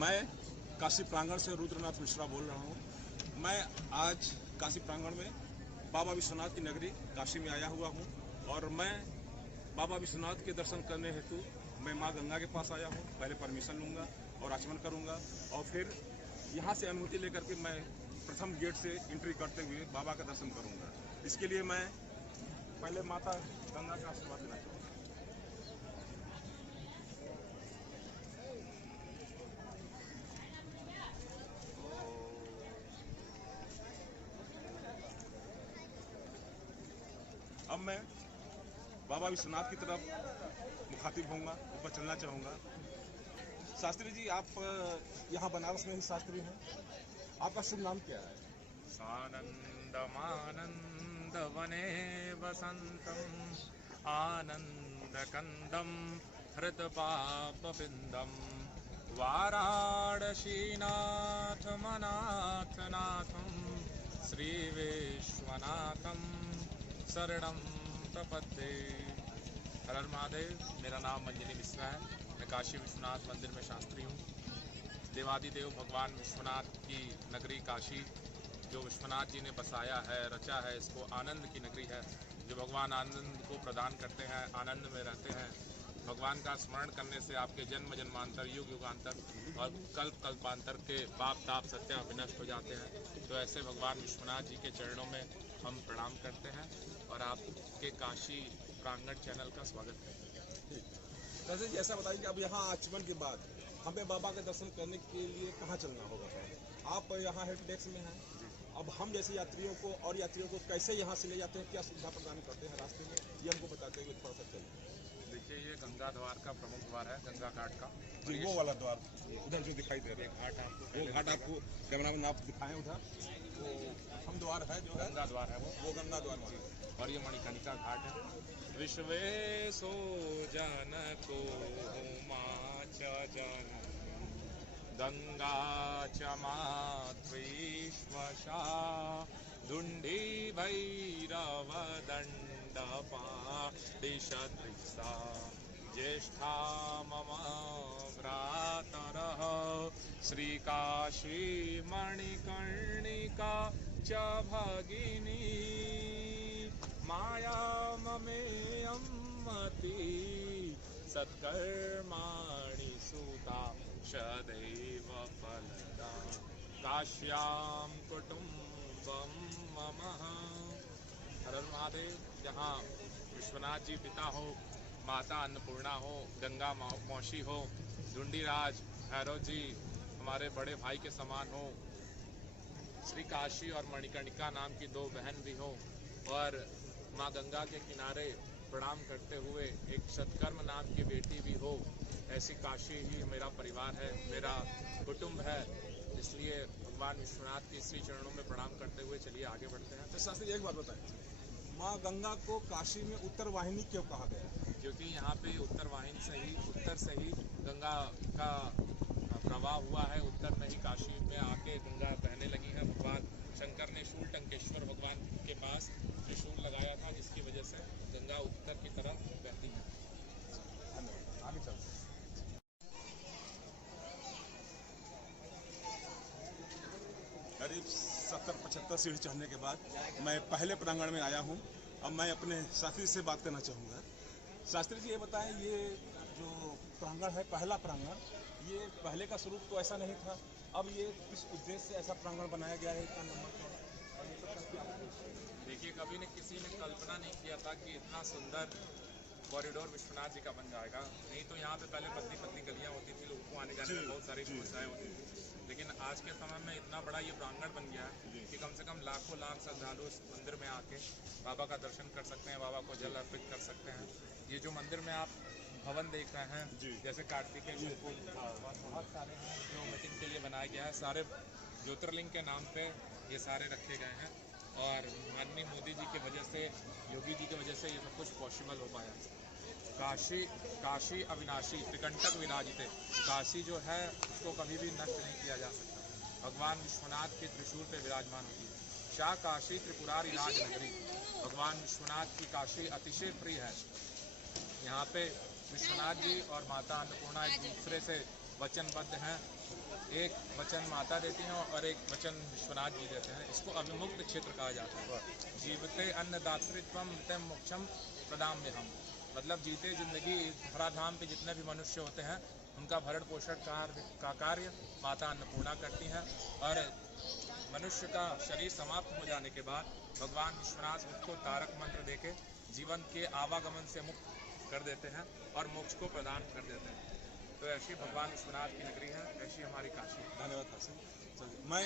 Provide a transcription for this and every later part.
मैं काशी प्रांगण से रुद्रनाथ मिश्रा बोल रहा हूँ। मैं आज काशी प्रांगण में बाबा विश्वनाथ की नगरी काशी में आया हुआ हूँ और मैं बाबा विश्वनाथ के दर्शन करने हेतु मैं माँ गंगा के पास आया हूँ। पहले परमिशन लूँगा और आचमन करूँगा और फिर यहाँ से अनुमति लेकर के मैं प्रथम गेट से एंट्री करते हुए बाबा का दर्शन करूँगा। इसके लिए मैं पहले माता गंगा का आशीर्वाद लेना चाहूँगा। अब मैं बाबा विश्वनाथ की तरफ मुखातिब होऊंगा, ऊपर चलना चाहूँगा। शास्त्री जी, आप यहाँ बनारस में ही शास्त्री हैं। आपका शुभ नाम क्या है? सानन्दमानन्दवने वसन्तम् आनन्दकन्दं हृतपापविन्दं वाराणसीनाथमनाथनाथं श्रीविश्वनाथं शरणं प्रपद्ये। हर हर महादेव। मेरा नाम मंजनी मिश्रा है। मैं काशी विश्वनाथ मंदिर में शास्त्री हूँ। देवादिदेव भगवान विश्वनाथ की नगरी काशी, जो विश्वनाथ जी ने बसाया है, रचा है, इसको आनंद की नगरी है। जो भगवान आनंद को प्रदान करते हैं, आनंद में रहते हैं। भगवान का स्मरण करने से आपके जन्म जन्मांतर, युग युगांतर और कल्प कल्पांतर के पाप ताप सत्या विनष्ट हो जाते हैं। तो ऐसे भगवान विश्वनाथ जी के चरणों में हम प्रणाम करते हैं और आपके काशी प्रांगण चैनल का स्वागत करते हैं। जैसे ऐसा बताइए कि अब यहाँ आचमन के बाद हमें बाबा के दर्शन करने के लिए कहाँ चलना होगा? आप यहाँ हेल्प डेस्क में हैं। अब हम जैसे यात्रियों को और यात्रियों को कैसे यहाँ से ले जाते हैं, क्या सुविधा प्रदान करते हैं रास्ते में, ये हमको बताते हुए थोड़ा सा चलिए। देखिए, ये गंगा द्वार का प्रमुख द्वार है, गंगा घाट का। जी, वो वाला द्वार उधर जो दिखाई दे रहा है घाट आपको, वो घाट आपको कैमरा में आप दिखाएं उधर। वो हम द्वार है जो गंगा द्वार है, वो गंगा द्वार है और ये मणिकर्णिका घाट है। विश्वेशो जनको माच जन गंगा च मात्विश्वशा धुंडी भैरव दंडपादिशदृशा ज्येष्ठा मम भ्रातरः श्रीकाशी मणिकर्णिका च भगिनी माया ममेयं मति सत्कर्माणि सुता सदैव फलदा काश्यां कुटुम्बं मम। हर हर महादेव। जहाँ विश्वनाथ जी पिता हो, माता अन्नपूर्णा हो, गंगा मौसी हो, धुंडीराज भैरव जी हमारे बड़े भाई के समान हो, श्री काशी और मणिकर्णिका नाम की दो बहन भी हो, और माँ गंगा के किनारे प्रणाम करते हुए एक सत्कर्म नाम की बेटी भी हो, ऐसी काशी ही मेरा परिवार है, मेरा कुटुंब है। इसलिए भगवान विश्वनाथ के श्री चरणों में प्रणाम करते हुए चलिए आगे बढ़ते हैं। तो शास्त्री एक बात बताएं, माँ गंगा को काशी में उत्तर वाहिनी क्यों कहा गया? क्योंकि यहाँ पे उत्तर वाहिनी से ही, उत्तर से ही गंगा का प्रवाह हुआ है। उत्तर में ही काशी में आके गंगा बहने लगी है। भगवान शंकर ने शूल टंकेश्वर भगवान के पास त्रिशूल लगाया था, जिसकी वजह से गंगा उत्तर की तरफ बहती है। आगे चलते। करीब 70-75 सीढ़ी चढ़ने के बाद मैं पहले प्रांगण में आया हूँ। अब मैं अपने साथी से बात करना चाहूँगा। शास्त्री जी, ये बताएं, ये जो प्रांगण है, पहला प्रांगण, ये पहले का स्वरूप तो ऐसा नहीं था। अब ये किस उद्देश्य से ऐसा प्रांगण बनाया गया है? इसका नंबर देखिए, कभी ने किसी ने कल्पना नहीं किया था कि इतना सुंदर कॉरिडोर विश्वनाथ जी का बन जाएगा। नहीं तो यहाँ पे पहले पतली पतली गलियाँ होती थी, लोगों को आने जाने में बहुत सारी समस्याएं होती थी। लेकिन आज के समय में इतना बड़ा ये प्रांगण बन गया है कि कम से कम लाखों लाख श्रद्धालु इस मंदिर में आके बाबा का दर्शन कर सकते हैं, बाबा को जल अर्पित कर सकते हैं। ये जो मंदिर में आप भवन देख रहे हैं, जैसे कार्तिकेय संकुल, बहुत सारे हैं जो मीटिंग के लिए बनाया गया है। सारे ज्योतिर्लिंग के नाम पे ये सारे रखे गए हैं और माननीय मोदी जी की वजह से, योगी जी की वजह से ये सब कुछ पॉसिबल हो पाया। काशी अविनाशी त्रिकंटक विराजिते। काशी जो है उसको कभी भी नष्ट नहीं किया जा सकता। भगवान विश्वनाथ के त्रिशूल पे विराजमान होती है। शाह काशी त्रिपुरारी राज नगरी। भगवान विश्वनाथ की काशी अतिशय प्रिय है। यहाँ पे विश्वनाथ जी और माता अन्नपूर्णा एक दूसरे से वचनबद्ध हैं। एक वचन माता देती हैं और एक वचन विश्वनाथ जी देते हैं। इसको अविमुक्त क्षेत्र कहा जाता है। जीवते अन्नदातृत्वम तम मोक्षम प्रदाम्य हम, मतलब जीते जिंदगी धराधाम पे जितने भी मनुष्य होते हैं उनका भरण पोषण का कार्य माता अन्नपूर्णा करती हैं। और मनुष्य का शरीर समाप्त हो जाने के बाद भगवान विश्वनाथ उसको तारक मंत्र देके जीवन के आवागमन से मुक्त कर देते हैं और मोक्ष को प्रदान कर देते हैं। तो ऐसी भगवान विश्वनाथ की नगरी है, ऐसी हमारी काशी। धन्यवाद शास्त्री। मैं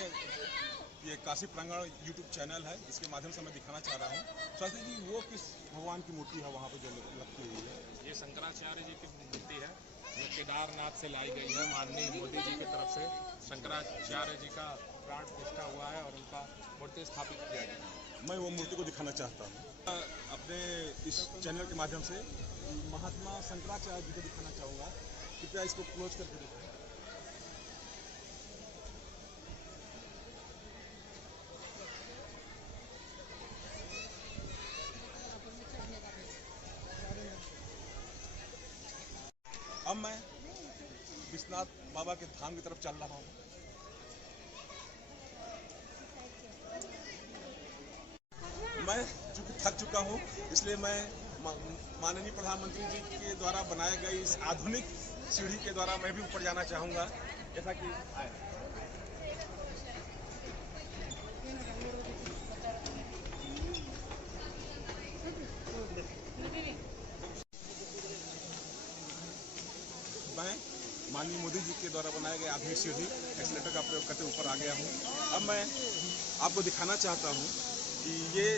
ये काशी प्रांगण यूट्यूब चैनल है, इसके माध्यम से मैं दिखाना चाह रहा हूँ शास्त्री जी वो किस भगवान की मूर्ति है वहाँ पर जो लगती हुई है। ये शंकराचार्य जी की मूर्ति है जो केदारनाथ से लाई गई है। माननीय मोदी जी की तरफ से शंकराचार्य जी का प्राण प्रतिष्ठा हुआ है और उनका मूर्ति स्थापित किया गया है। मैं वो मूर्ति को दिखाना चाहता हूँ अपने इस चैनल के माध्यम से। महात्मा शंकराचार्य जी को दिखाना चाहूँगा, कृपया इसको क्लोज करके दिखाएं। अब मैं विश्वनाथ बाबा के धाम की तरफ चल रहा हूँ। मैं चूंकि थक चुका हूँ, इसलिए मैं माननीय प्रधानमंत्री जी के द्वारा बनाए गए इस आधुनिक सीढ़ी के द्वारा मैं भी ऊपर जाना चाहूँगा, जैसा कि मैं माननीय मोदी जी के द्वारा बनाए गए आधुनिक सीढ़ी एक्सीलेटर का प्रयोग करते ऊपर आ गया हूँ। अब मैं आपको दिखाना चाहता हूँ कि ये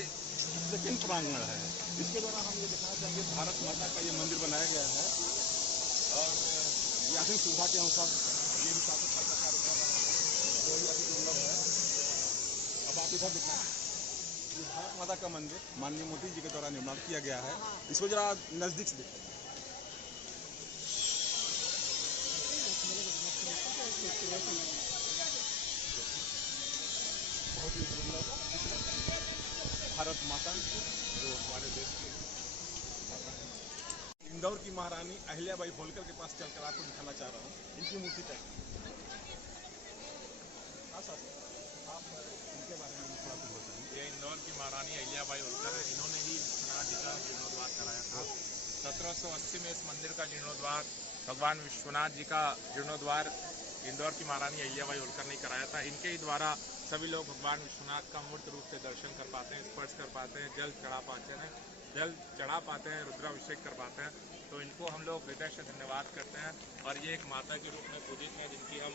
सेकंड प्रांगण है। इसके द्वारा हम ये दिखाना चाहेंगे भारत माता का ये मंदिर बनाया गया है और ये आधुनिक सुविधा के अनुसार ये भी साफ सफाई का कार्य कर रहा है जो भी अति दुर्लभ है। अब आप इधर दिखाएं, ये भारत माता का मंदिर माननीय मोदी जी के द्वारा निर्माण किया गया है। इसको जरा नजदीक से देखें। बहुत ही दुर्लभ भारत माता जो हमारे देश की माता है। इंदौर की महारानी अहिल्याबाई होलकर के पास चलकर आपको दिखाना चाह रहा हूँ इनकी मूर्ति का। आप इनके बारे में थोड़ा सा बताइए। ये इंदौर की महारानी अहिल्याबाई होलकर है। इन्होंने ही विश्वनाथ जी का जीर्णोद्वार कराया था। 1780 में इस मंदिर का जीर्णोद्वार, भगवान विश्वनाथ जी का जीर्णोद्वार इंदौर की महारानी अहिल्याबाई होलकर ने कराया था। इनके ही द्वारा सभी लोग भगवान विश्वनाथ का मूर्त रूप से दर्शन कर पाते हैं, स्पर्श कर पाते हैं, जल चढ़ा पाते हैं, रुद्राभिषेक कर पाते हैं। तो इनको हम लोग हृदय से धन्यवाद करते हैं और ये एक माता के रूप में पूजित है जिनकी हम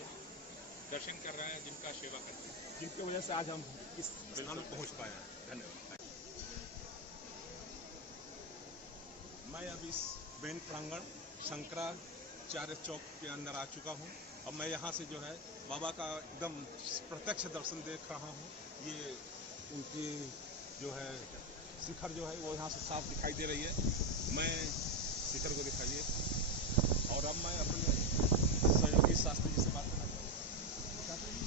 दर्शन कर रहे हैं, जिनका सेवा करते हैं, जिनकी वजह से आज हम इस स्थान पर पहुँच पाए हैं। धन्यवाद। मैं अब इस मेन प्रांगण शंकराचार्य चौक के अंदर आ चुका हूँ। अब मैं यहाँ से जो है बाबा का एकदम प्रत्यक्ष दर्शन देख रहा हूँ। ये उनकी जो है शिखर जो है वो यहाँ से साफ दिखाई दे रही है। मैं शिखर को दिखाइए। और अब मैं अपने सहयोगी शास्त्री जी से बात करना चाहूँगा। शास्त्री जी,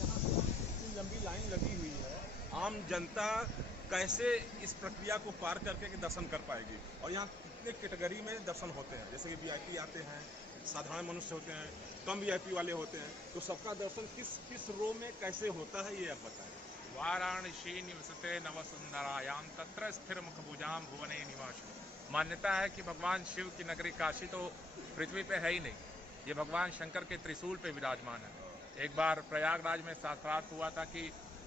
यहाँ इतनी लंबी लाइन लगी हुई है, आम जनता कैसे इस प्रक्रिया को पार करके के दर्शन कर पाएगी? और यहाँ कितने कैटेगरी में दर्शन होते हैं? जैसे कि VIP आते हैं, साधारण मनुष्य होते हैं, कम VIP वाले होते हैं, तो सबका दर्शन किस किस रो में कैसे होता है, ये आप बताएं। वाराणसी निवसते नवसुंदरायाम तत्र स्थिर मुखभुजाम भुवने निवास। मान्यता है कि भगवान शिव की नगरी काशी तो पृथ्वी पे है ही नहीं, ये भगवान शंकर के त्रिशूल पे विराजमान है। एक बार प्रयागराज में साक्षात हुआ था कि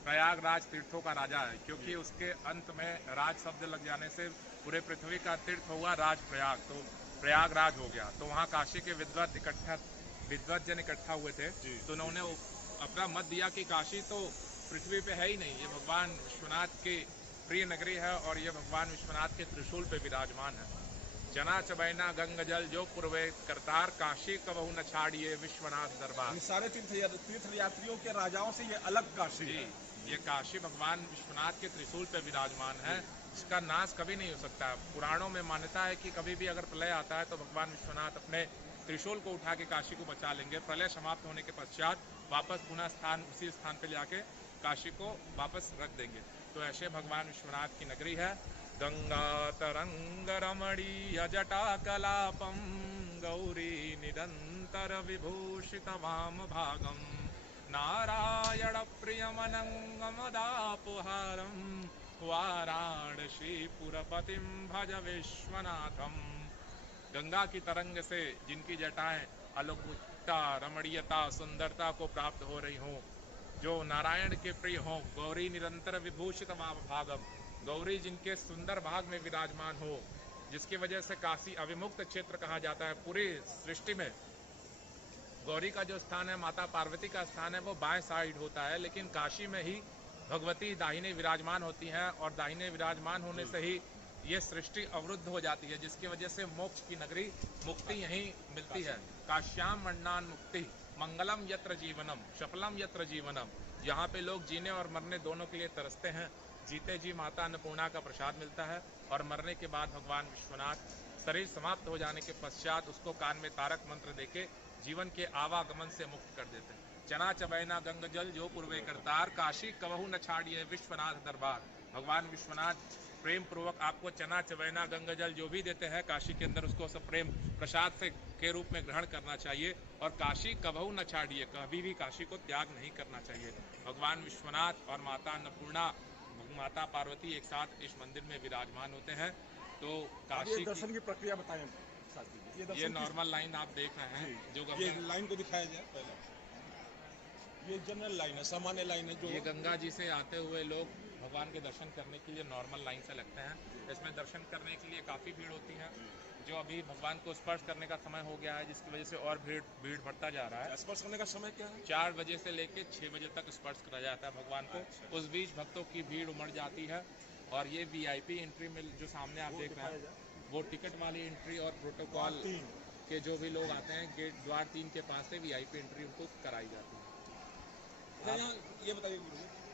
प्रयागराज तीर्थों का राजा है, क्योंकि उसके अंत में राज शब्द लग जाने से पूरे पृथ्वी का तीर्थ हुआ राज प्रयाग, तो प्रयागराज हो गया। तो वहाँ काशी के विद्वत जन इकट्ठा हुए थे, तो उन्होंने अपना मत दिया कि काशी तो पृथ्वी पे है ही नहीं, ये भगवान विश्वनाथ की प्रिय नगरी है और ये भगवान विश्वनाथ के त्रिशूल पे विराजमान है। जना चबैना गंग जल जो पूर्वे करतार, काशी कबहू न छाड़िए विश्वनाथ दरबार। सारे तीर्थ यात्रियों के राजाओं से ये अलग काशी है। ये काशी भगवान विश्वनाथ के त्रिशूल पे विराजमान है, इसका नाश कभी नहीं हो सकता। पुराणों में मान्यता है कि कभी भी अगर प्रलय आता है तो भगवान विश्वनाथ अपने त्रिशूल को उठा के काशी को बचा लेंगे। प्रलय समाप्त होने के पश्चात वापस पुनः उसी स्थान पे जाके काशी को वापस रख देंगे। तो ऐसे भगवान विश्वनाथ की नगरी है। गंगा तरंग रमणीय जटा कलापम गौरी निरंतर विभूषित वाम भागम नारायण प्रियमनंगमदापुहारम वाराणसीपुरपतिं भज विश्वनाथम। गंगा की तरंग से जिनकी जटाएं अलौकिकता, रमणीयता, सुंदरता को प्राप्त हो रही हों, जो नारायण के प्रिय हों, गौरी निरंतर विभूषित भागम, गौरी जिनके सुंदर भाग में विराजमान हो, जिसकी वजह से काशी अविमुक्त क्षेत्र कहा जाता है। पूरी सृष्टि में गौरी का जो स्थान है, माता पार्वती का स्थान है, वो बाएं साइड होता है, लेकिन काशी में ही भगवती दाहिने विराजमान होती हैं और दाहिने विराजमान होने से ही ये सृष्टि अवरुद्ध हो जाती है, जिसकी वजह से मोक्ष की नगरी मुक्ति यहीं मिलती है। काश्याम मन्नान मुक्ति मंगलम यत्र जीवनम सफलम यत्र जीवनम। यहाँ पे लोग जीने और मरने दोनों के लिए तरसते हैं। जीते जी माता अन्नपूर्णा का प्रसाद मिलता है और मरने के बाद भगवान विश्वनाथ शरीर समाप्त हो जाने के पश्चात उसको कान में तारक मंत्र देके जीवन के आवागमन से मुक्त कर देते हैं। चना चबैना गंग जल जो पूर्वे करतार, काशी कबहू न छाड़िए विश्वनाथ दरबार। भगवान विश्वनाथ प्रेम पूर्वक आपको चना चबैना गंगा जल जो भी देते हैं काशी के अंदर, उसको सब प्रेम प्रसाद से के रूप में ग्रहण करना चाहिए और काशी कबहू न छाड़िए, कभी भी काशी को त्याग नहीं करना चाहिए। भगवान विश्वनाथ और माता अन्नपूर्णा, माता पार्वती एक साथ इस मंदिर में विराजमान होते हैं। तो काशी दर्शन की प्रक्रिया बताएं। ये नॉर्मल लाइन आप देख रहे हैं, जो ये लाइन को दिखाया जाए पहले। ये जनरल लाइन है, सामान्य लाइन है। जो ये गंगा जी से आते हुए लोग भगवान के दर्शन करने के लिए नॉर्मल लाइन से लगते हैं। इसमें दर्शन करने के लिए काफ़ी भीड़ होती है। जो अभी भगवान को स्पर्श करने का समय हो गया है, जिसकी वजह से और भीड़ बढ़ता जा रहा है। स्पर्श करने का समय क्या है? 4 बजे से लेकर 6 बजे तक स्पर्श करा जाता है भगवान को। उस बीच भक्तों की भीड़ उमड़ जाती है और ये VIP एंट्री में जो सामने आप देख रहे हैं, वो टिकट वाली एंट्री और प्रोटोकॉल के जो भी लोग आते हैं, गेट द्वार 3 के पास से VIP एंट्री उनको कराई जाती है। यहाँ ये बताइए,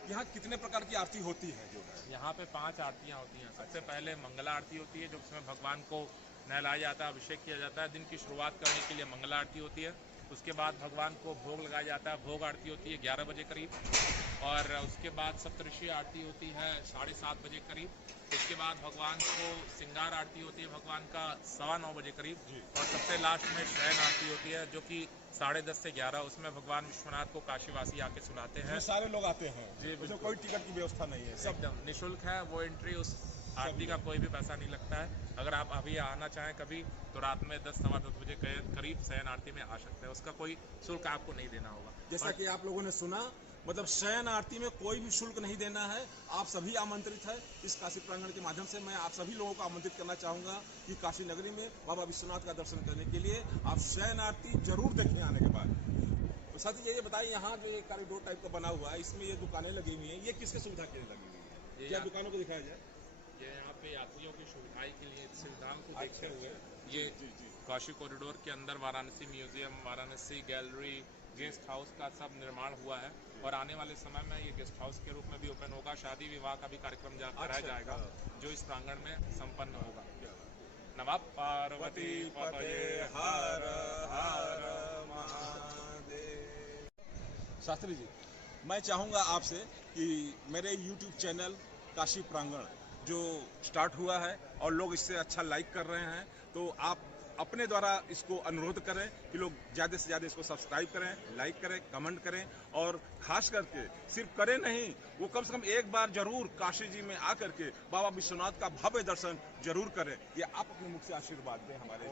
यहाँ कितने प्रकार की आरती होती है? जो है यहाँ पे 5 आरतियाँ होती हैं। सबसे पहले मंगला आरती होती है, जो उसमें भगवान को नहलाया जाता है, अभिषेक किया जाता है। दिन की शुरुआत करने के लिए मंगला आरती होती है। उसके बाद भगवान को भोग लगाया जाता है, भोग आरती होती है 11 बजे करीब। और उसके बाद सप्तऋषि आरती होती है 7:30 बजे करीब। उसके बाद भगवान को श्रृंगार आरती होती है भगवान का 9:15 बजे करीब। और सबसे लास्ट में शयन आरती होती है, जो कि 10:30 से 11। उसमें भगवान विश्वनाथ को काशीवासी आके सुनाते हैं। सारे लोग आते हैं जी, कोई टिकट की व्यवस्था नहीं है, सब एकदम निःशुल्क है। वो एंट्री, उस आरती का कोई भी पैसा नहीं लगता है। अगर आप अभी आना चाहें कभी, तो रात में 10 सवा 10 बजे करीब शयन आरती में आ सकते हैं। उसका कोई शुल्क आपको नहीं देना होगा। जैसा कि आप लोगों ने सुना, मतलब शयन आरती में कोई भी शुल्क नहीं देना है। आप सभी आमंत्रित है। इस काशी प्रांगण के माध्यम से मैं आप सभी लोगों को आमंत्रित करना चाहूँगा कि काशी नगरी में बाबा विश्वनाथ का दर्शन करने के लिए आप शयन आरती जरूर देखें आने के बाद। तो साथ ही ये बताइए, यहाँ जो एक कॉरिडोर टाइप का बना हुआ है, इसमें ये दुकानें लगी हुई हैं, ये किसके सुविधा के लिए लगी हुई है? क्या दुकानों को दिखाया जाए? ये यहाँ पे यात्रियों की सुविधाएं के लिए, सुविधाओं को देखते हुए ये काशी कॉरिडोर के अंदर Varanasi museum, Varanasi gallery, guest house का सब निर्माण हुआ है। और आने वाले समय में ये गेस्ट हाउस के रूप में भी ओपन होगा। शादी विवाह का भी कार्यक्रम कराया जाएगा, जो इस प्रांगण में संपन्न होगा। नमः पार्वती पतये हर हर महादेव। शास्त्री जी, मैं चाहूँगा आपसे कि मेरे YouTube चैनल काशी प्रांगण जो स्टार्ट हुआ है और लोग इससे अच्छा लाइक कर रहे हैं, तो आप अपने द्वारा इसको अनुरोध करें कि लोग ज़्यादा से ज़्यादा इसको सब्सक्राइब करें, लाइक करें, कमेंट करें और खास करके सिर्फ करें नहीं, वो कम से कम एक बार जरूर काशी जी में आकर के बाबा विश्वनाथ का भव्य दर्शन जरूर करें। ये आप अपने मुख से आशीर्वाद दें हमारे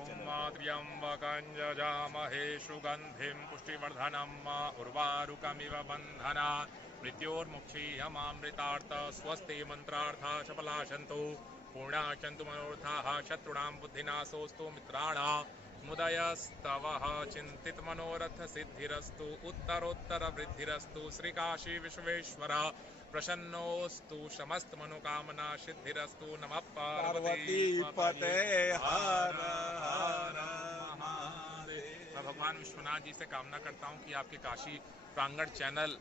सुगंधिम पुष्टिवर्धनम उर्वारुकमिव बंधना मृत्योर्मुक्षीयमामृतार्थ स्वस्ति मंत्रार्था सफलाशन्तु पूर्णाचन्तु मनोरथाः शत्रूणां बुद्धिनाशोऽस्तु मित्राणां मुदयस्तवः चिन्तित मनोरथ सिद्धिरस्तु उत्तरोत्तर वृद्धिरस्तु श्रीकाशी विश्वेश्वर प्रसन्नोस्तु समस्त मनोकामना सिद्धिरस्तु। नमः पार्वती पते हर हर महादेव। मैं भगवान विश्वनाथ जी से कामना करता हूँ कि आपके काशी प्रांगण चैनल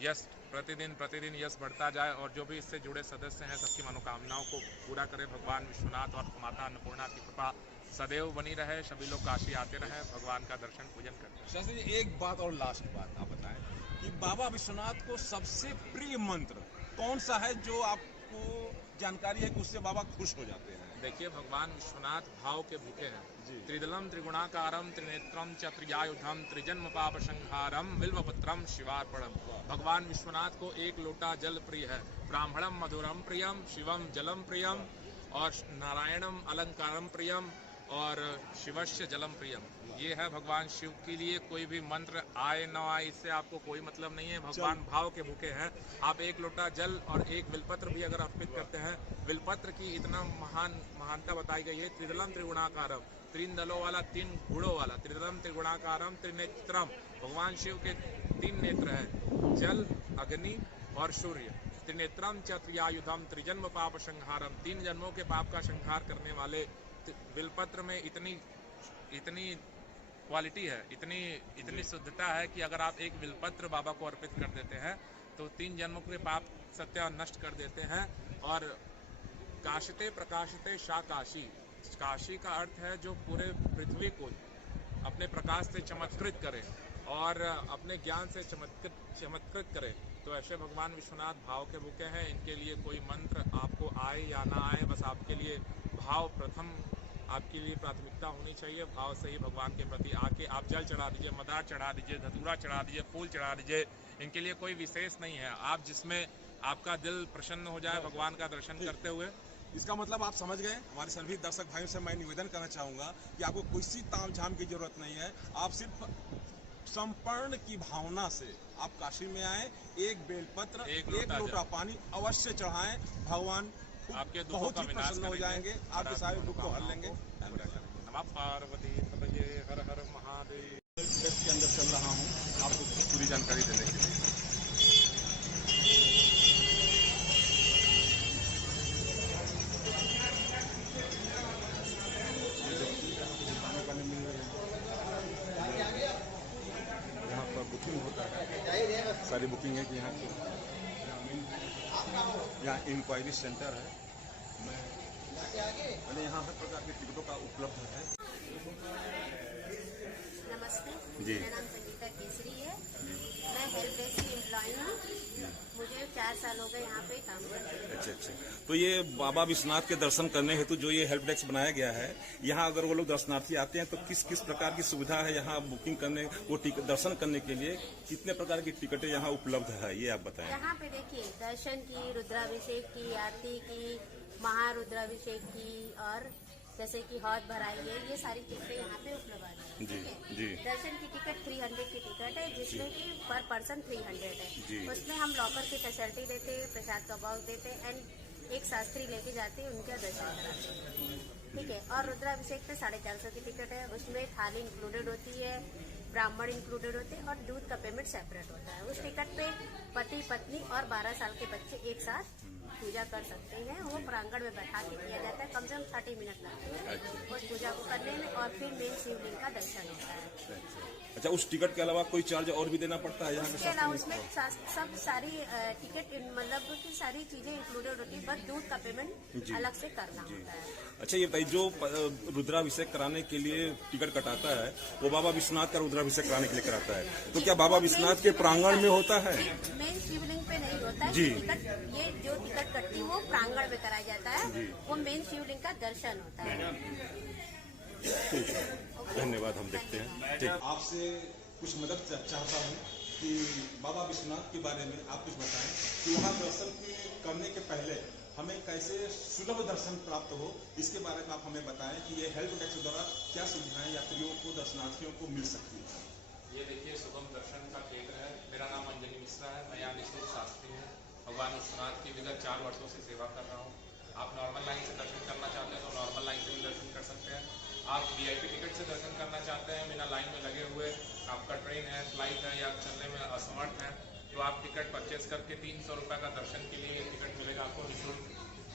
यश प्रतिदिन यश बढ़ता जाए और जो भी इससे जुड़े सदस्य हैं सबकी मनोकामनाओं को पूरा करे। भगवान विश्वनाथ और माता अन्नपूर्णा की कृपा सदैव बनी रहे। सभी लोग काशी आते रहे, भगवान का दर्शन पूजन करते हैं। शास्त्री जी, एक बात और लास्ट बात आप बताएं कि बाबा विश्वनाथ को सबसे प्रिय मंत्र कौन सा है, जो आपको जानकारी है कि उससे बाबा खुश हो जाते हैं? देखिए भगवान विश्वनाथ भाव के भूखे हैं। त्रिदलम त्रिगुणाकारम त्रिनेत्रम च त्रियायुधम त्रिजन्म पाप संहारम बिल्वपत्रम शिवार्पणम। भगवान विश्वनाथ को एक लोटा जल प्रिय है। ब्राह्मणम मधुरम प्रियम, शिवम जलम प्रियम और नारायणम अलंकारम प्रियम और शिवस्य जलम प्रियम। ये है भगवान शिव के लिए। कोई भी मंत्र आए न आए इससे आपको कोई मतलब नहीं है। भगवान भाव के भूखे हैं। आप एक लोटा जल और एक बिलपत्र भी अगर अर्पित करते हैं, बिलपत्र की इतना महानता बताई गई है। त्रिदलम त्रिगुणाकारम, तीन दलों वाला, तीन गुणों वाला। त्रिदलम त्रिगुणाकारम त्रिनेत्रम, भगवान शिव के तीन नेत्र हैं, जल, अग्नि और सूर्य। त्रिनेत्रम च त्रियायुधम त्रिजन्म पाप संहारम, तीन जन्मों के पाप का संहार करने वाले। बिलपत्र में इतनी क्वालिटी है, इतनी शुद्धता है कि अगर आप एक बिलपत्र बाबा को अर्पित कर देते हैं तो तीन जन्मों के पाप सत्य नष्ट कर देते हैं। और काशते प्रकाशते शा काशी, काशी का अर्थ है जो पूरे पृथ्वी को अपने प्रकाश से चमत्कृत करे और अपने ज्ञान से चमत्कृत करे। तो ऐसे भगवान विश्वनाथ भाव के भूखे हैं। इनके लिए कोई मंत्र आपको आए या ना आए, बस आपके लिए भाव प्रथम, आपके लिए प्राथमिकता होनी चाहिए। भाव से ही भगवान के प्रति आके आप जल चढ़ा दीजिए, मदार चढ़ा दीजिए, धतूरा चढ़ा दीजिए, फूल चढ़ा दीजिए। इनके लिए कोई विशेष नहीं है। आप जिसमें आपका दिल प्रसन्न हो जाए भगवान का दर्शन करते हुए। इसका मतलब आप समझ गए। हमारे सभी दर्शक भाइयों से मैं निवेदन करना चाहूँगा कि आपको किसी ताम झाम की जरूरत नहीं है। आप सिर्फ समर्पण की भावना से आप काशी में आए, एक बेलपत्र, एक लोटा पानी अवश्य चढ़ाएं। भगवान आपके बहुत ही प्रसन्न हो जाएंगे, आपके सारे दुख को हर लेंगे। नमः पार्वती तनये हर हर महादेव। के अंदर चल रहा हूँ आपको पूरी जानकारी देने के लिए। यहाँ पर बुकिंग होता है, सारी बुकिंग है कि यहाँ इंक्वायरी सेंटर है। मैंने यहाँ हर प्रकार के टिकटों का उपलब्ध है। नमस्ते जी। मेरा नाम संगीता केसरी है। मैं हेल्प डेस्क की एम्प्लॉय हूँ। मुझे 4 साल हो गए यहाँ पे काम करते हैं। अच्छा। तो ये बाबा विश्वनाथ के दर्शन करने हेतु जो ये हेल्प डेस्क बनाया गया है, यहाँ अगर वो लोग दर्शनार्थी आते हैं तो किस किस प्रकार की सुविधा है यहाँ बुकिंग करने, वो दर्शन करने के लिए कितने प्रकार की टिकटें यहाँ उपलब्ध है, ये आप बताएं। यहाँ पे देखिए दर्शन की, रुद्राभिषेक की, आरती की, महारुद्राभिषेक की और जैसे कि हौद भराई है, ये सारी टिकटें यहाँ पे उपलब्ध है। जी, ठीक है? जी। दर्शन की टिकट 300 की टिकट है, जिसमें कि पर पर्सन 300 जी। है। उसमें हम लॉकर की फैसिलिटी देते हैं, प्रसाद का बॉक्स देते हैं एंड एक शास्त्री लेके जाते हैं, उनका दर्शन कराते हैं। ठीक है। और रुद्राभिषेक पे 450 की टिकट है। उसमें थाली इंक्लूडेड होती है, ब्राह्मण इंक्लूडेड होते हैं और दूध का पेमेंट सेपरेट होता है। उस टिकट पे पति पत्नी और 12 साल के बच्चे एक साथ पूजा कर सकते हैं। वो प्रांगण में बैठा के किया जाता है। कम से कम 30 मिनट लगते हैं उस पूजा को करने में और फिर मेन शिवलिंग का दर्शन होता है। अच्छा, उस टिकट के अलावा कोई चार्ज और भी देना पड़ता है यहाँ इसके अलावा उसमें सब सारी टिकट मतलब की सारी चीजें इंक्लूडेड होती है, बस दूध का पेमेंट अलग से करना होता है। अच्छा, ये बताइए जो रुद्राभिषेक कराने के लिए टिकट कटाता है वो बाबा विश्वनाथ का रुद्राभिषेक कराने के लिए कराता है, तो क्या बाबा विश्वनाथ के प्रांगण में होता है? मेन शिवलिंग पे नहीं होता है। जी। ये जो टिकट कटती है वो प्रांगण में कराया जाता है। वो मेन शिवलिंग का दर्शन होता है। ठीक है, धन्यवाद। हम देखते हैं। ठीक, आपसे कुछ मदद चाहता हूँ कि बाबा विश्वनाथ के बारे में आप कुछ बताएं कि वहाँ दर्शन करने के पहले हमें कैसे सुलभ दर्शन प्राप्त हो, इसके बारे में आप हमें बताएं कि ये हेल्प डेस्क द्वारा क्या सुविधाएं यात्रियों को, दर्शनार्थियों को मिल सकती है। ये देखिए शुभम दर्शन का केंद्र है। मेरा नाम अंजनी मिश्रा है। मैं यहाँ निःशुल्क शास्त्री हूँ। भगवान विश्वनाथ की विगत 4 वर्षों से सेवा कर रहा हूँ। आप नॉर्मल लाइन से दर्शन करना चाहते हैं तो नॉर्मल लाइन से भी दर्शन कर सकते हैं। आप VIP टिकट से दर्शन करना चाहते हैं बिना लाइन में लगे हुए, आपका ट्रेन है, फ्लाइट है या चलने में असमर्थ है, तो आप टिकट परचेज करके 300 रुपये का दर्शन के लिए टिकट मिलेगा आपको निःशुल्क।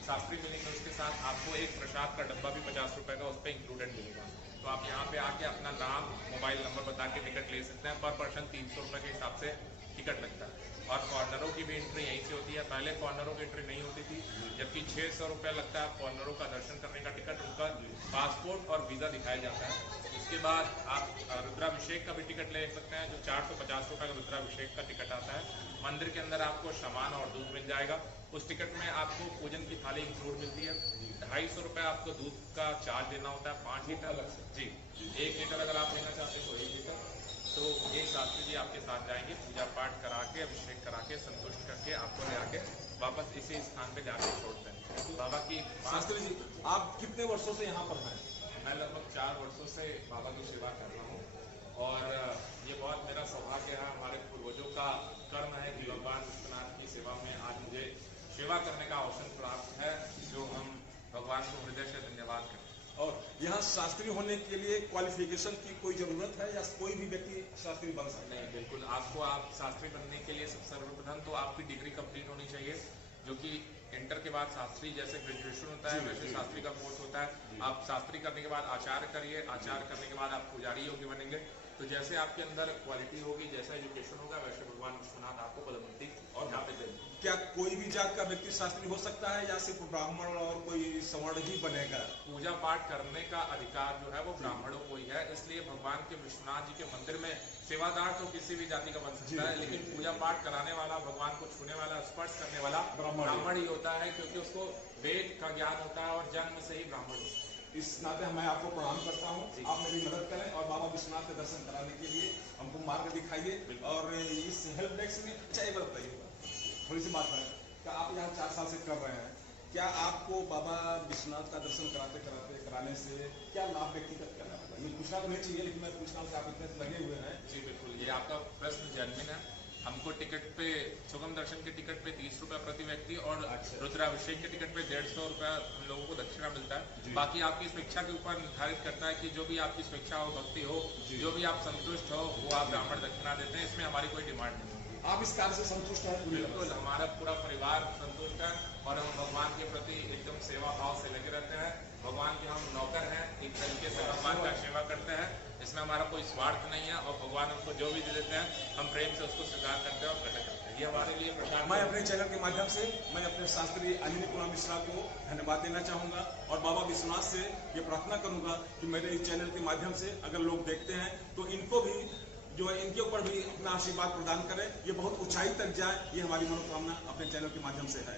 शास्त्री मिलेंगे, उसके साथ आपको एक प्रसाद का डब्बा भी 50 रुपये का उस पर इंक्लूडेड मिलेगा। तो आप यहाँ पे आके अपना नाम, मोबाइल नंबर बता के टिकट ले सकते हैं। पर पर्सन 300 रुपये के हिसाब से टिकट लगता है। और फॉरनरों की भी एंट्री यहीं से होती है। पहले फॉरनरों की एंट्री नहीं होती थी, जबकि 600 रुपया लगता है फॉरनरों का दर्शन करने का टिकट। उनका पासपोर्ट और वीज़ा दिखाया जाता है। उसके बाद आप रुद्राभिषेक का भी टिकट ले सकते हैं, जो 450 रुपये का रुद्राभिषेक का टिकट आता है। मंदिर के अंदर आपको सामान और दूध मिल जाएगा। उस टिकट में आपको पूजन की थाली इंक्लूड मिलती है। 250 रुपये आपको दूध का चार्ज देना होता है, 5 लीटर जी। 1 लीटर अगर आप लेना चाहते हैं तो 1 लीटर। तो एक शास्त्री जी आपके साथ जाएंगे, पूजा पाठ करा के, अभिषेक करा के, संतुष्ट करके आपको ले आके वापस इसी स्थान पे जाके छोड़ते हैं। बाबा की शास्त्री जी, आप कितने वर्षों से यहाँ पर हैं? मैं लगभग 4 वर्षों से बाबा की सेवा कर रहा हूँ और ये बहुत मेरा सौभाग्य है, हमारे पूर्वजों का कर्म है कि भगवान विश्वनाथ की सेवा में आज मुझे सेवा करने का अवसर प्राप्त है, जो हम भगवान को हृदय से धन्यवाद करते हैं। और यहाँ शास्त्री होने के लिए क्वालिफिकेशन की कोई जरूरत है या कोई भी व्यक्ति शास्त्री बन सकता है? नहीं, बिल्कुल आपको आप शास्त्री बनने के लिए सर्वप्रथम तो आपकी डिग्री कंप्लीट होनी चाहिए, जो कि इंटर के बाद शास्त्री जैसे ग्रेजुएशन होता है वैसे शास्त्री का कोर्स होता है। आप शास्त्री करने के बाद आचार्य करिए, आचार्य करने के बाद आप पुजारी योग्य बनेंगे। तो जैसे आपके अंदर क्वालिटी होगी, जैसा एजुकेशन होगा, वैसे भगवान विश्वनाथ आपको पदोन्नति और यहाँ पे देंगे। क्या कोई भी जात का व्यक्ति शास्त्री हो सकता है या सिर्फ ब्राह्मण और कोई सवर्ण ही बनेगा? पूजा पाठ करने का अधिकार जो है वो ब्राह्मणों को ही है, इसलिए भगवान के विश्वनाथ जी के मंदिर में सेवादार तो किसी भी जाति का बन सकता है, लेकिन पूजा पाठ कराने वाला, भगवान को छूने वाला, स्पर्श करने वाला ब्राह्मण ही होता है, क्योंकि उसको वेद का ज्ञान होता है और जन्म से ही ब्राह्मण होता है। इस नाते मैं आपको प्रणाम करता हूँ। आप मेरी मदद करें और बाबा विश्वनाथ के दर्शन कराने के लिए हमको मार्ग दिखाइए। और इस हेल्प डेस्क में अच्छा ये बताइए, थोड़ी सी बात है कि आप यहाँ 4 साल से कर रहे हैं, क्या आपको बाबा विश्वनाथ का दर्शन कराने से क्या लाभ व्यक्तिगत करना होगा? ये पूछना तो नहीं चाहिए, लेकिन मैं पूछना हूँ कि आप इतने लगे हुए हैं। जी बिल्कुल, ये आपका प्रश्न जेन्युइन है। हमको टिकट पे सुगम दर्शन के टिकट पे 30 रुपये प्रति व्यक्ति और रुद्राभिषेक के टिकट पे 150 रुपया हम लोगों को दक्षिणा मिलता है। बाकी आपकी स्वेच्छा के ऊपर निर्धारित करता है कि जो भी आपकी स्वेच्छा हो, भक्ति हो, जो भी आप संतुष्ट हो, वो आप ब्राह्मण दक्षिणा देते हैं। इसमें हमारी कोई डिमांड नहीं होती। आप इस कार्य से संतुष्ट हैं? बिल्कुल, हमारा पूरा परिवार संतुष्ट है और हम भगवान के प्रति एकदम सेवा भाव से लगे रहते हैं। भगवान के हम नौकर हैं, एक तरीके से भगवान का सेवा करते हैं। इसमें हमारा कोई स्वार्थ नहीं है और भगवान हमको जो भी दे देते हैं हम प्रेम से उसको स्वीकार करते हैं और प्रकट करते हैं। ये हमारे लिए प्रसाद। मैं अपने चैनल के माध्यम से मैं अपने शास्त्री अनिल कुमार मिश्रा को धन्यवाद देना चाहूँगा और बाबा विश्वनाथ से ये प्रार्थना करूँगा कि मेरे इस चैनल के माध्यम से अगर लोग देखते हैं तो इनको भी जो है इनके ऊपर भी अपना आशीर्वाद प्रदान करें, ये बहुत ऊंचाई तक जाए, ये हमारी मनोकामना अपने चैनल के माध्यम से है।